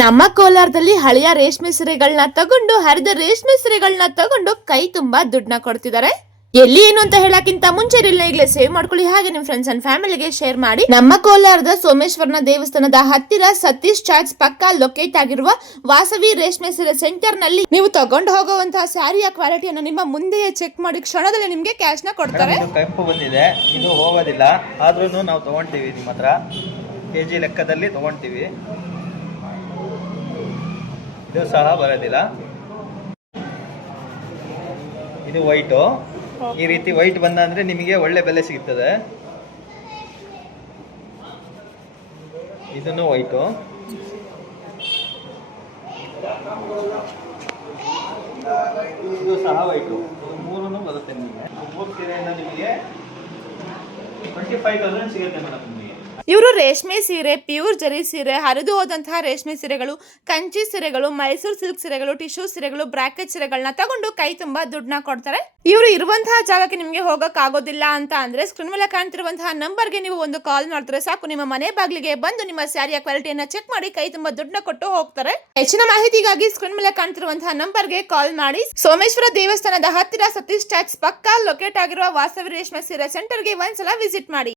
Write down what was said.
ನಮ್ಮ ಕೋಲಾರದಲ್ಲಿ ಹಳೆಯ ರೇಷ್ಮೆ ಸೀರೆಗಳನ್ನ ತಗೊಂಡು ಹರಿದ ರೇಷ್ಮೆ ಸೀರೆಗಳನ್ನ ತಗೊಂಡು ಕೈ ತುಂಬಾ ದುಡ್ಡನ್ನ ಕೊಡ್ತಿದ್ದಾರೆ. ಎಲ್ಲಿ ಏನು ಅಂತ ಹೇಳಕ್ಕಿಂತ ಮುಂಚೆ ಈಗಲೇ ಸೇವ್ ಮಾಡ್ಕೊಳ್ಳಿ, ಹಾಗೆ ನಿಮ್ ಫ್ರೆಂಡ್ಸ್ ಅಂಡ್ ಫ್ಯಾಮಿಲಿಗೆ ಶೇರ್ ಮಾಡಿ. ನಮ್ಮ ಕೋಲಾರದ ಸೋಮೇಶ್ವರನ ದೇವಸ್ಥಾನದ ಹತ್ತಿರ ಸತೀಶ್ ಚಾಟ್ಸ್ ಪಕ್ಕ ಲೊಕೇಟ್ ಆಗಿರುವ ವಾಸವಿ ರೇಷ್ಮೆ ಸೀರೆ ಸೆಂಟರ್ ನಲ್ಲಿ ನೀವು ತಗೊಂಡು ಹೋಗುವಂತಹ ಸ್ಯಾರಿಯ ಕ್ವಾಲಿಟಿಯನ್ನು ನಿಮ್ಮ ಮುಂದೆಯೇ ಚೆಕ್ ಮಾಡಿ ಕ್ಷಣದಲ್ಲಿ ನಿಮ್ಗೆ ಕ್ಯಾಶ್ ನ ಕೊಡ್ತಾರೆ. ಕೆಂಪು ಬಂದಿದೆ, ಇದು ಹೋಗೋದಿಲ್ಲ, ಆದ್ರೂ ನಾವು ತಗೊಂತೀವಿ. ನಿಮ್ಮ ಹತ್ರ ಕೆಜಿ ಲೆಕ್ಕದಲ್ಲಿ ತಗೊಂತೀವಿ. ಇದು ಸಹ ಬರೋದಿಲ್ಲ. ಇದು ವೈಟು. ಈ ರೀತಿ ವೈಟ್ ಬಂದಂದ್ರೆ ನಿಮಗೆ ಒಳ್ಳೆ ಬೆಲೆ ಸಿಗ್ತದೆ. ಇದನ್ನು ವೈಟು. ಇದು ಸಹ ವೈಟು. ಮೂರೂ ಬರುತ್ತೆ. ನಿಮಗೆ ಮೂರು ಸೀರೆಯಿಂದ ನಿಮಗೆ 25,000 ಸಿಗುತ್ತೆ ಮೇಡಮ್. ನಿಮಗೆ ಇವರು ರೇಷ್ಮೆ ಸೀರೆ, ಪ್ಯೂರ್ ಜರಿ ಸೀರೆ, ಹರಿದು ಹೋದಂತಹ ರೇಷ್ಮೆ ಸೀರೆಗಳು, ಕಂಚಿ ಸೀರೆಗಳು, ಮೈಸೂರು ಸಿಲ್ಕ್ ಸೀರೆಗಳು, ಟಿಶ್ಯೂ ಸೀರೆಗಳು, ಬ್ರಾಕೆಟ್ ಸೀರೆಗಳನ್ನ ತಗೊಂಡು ಕೈ ತುಂಬಾ ದುಡ್ಡನ್ನ ಕೊಡ್ತಾರೆ. ಇವರು ಇರುವಂತಹ ಜಾಗಕ್ಕೆ ನಿಮ್ಗೆ ಹೋಗಕ್ ಆಗೋದಿಲ್ಲ ಅಂತ ಅಂದ್ರೆ ಸ್ಕ್ರೀನ್ ಮೇಲೆ ಕಾಣ್ತಿರುವಂತಹ ನಂಬರ್ಗೆ ನೀವು ಒಂದು ಕಾಲ್ ಮಾಡಿದ್ರೆ ಸಾಕು, ನಿಮ್ಮ ಮನೆ ಬಾಗಿಲಿಗೆ ಬಂದು ನಿಮ್ಮ ಸ್ಯಾರಿಯ ಕ್ವಾಲಿಟಿಯನ್ನ ಚೆಕ್ ಮಾಡಿ ಕೈ ತುಂಬಾ ದುಡ್ಡನ್ನ ಕೊಟ್ಟು ಹೋಗ್ತಾರೆ. ಹೆಚ್ಚಿನ ಮಾಹಿತಿಗಾಗಿ ಸ್ಕ್ರೀನ್ ಮೇಲೆ ಕಾಣ್ತಿರುವಂತಹ ನಂಬರ್ಗೆ ಕಾಲ್ ಮಾಡಿ. ಸೋಮೇಶ್ವರ ದೇವಸ್ಥಾನದ ಹತ್ತಿರ ಸತೀಶ್ ಚಾಟ್ಸ್ ಪಕ್ಕ ಲೊಕೇಟ್ ಆಗಿರುವ ವಾಸವಿ ರೇಷ್ಮೆ ಸೀರೆ ಸೆಂಟರ್ಗೆ ಒಂದ್ಸಲ ವಿಸಿಟ್ ಮಾಡಿ.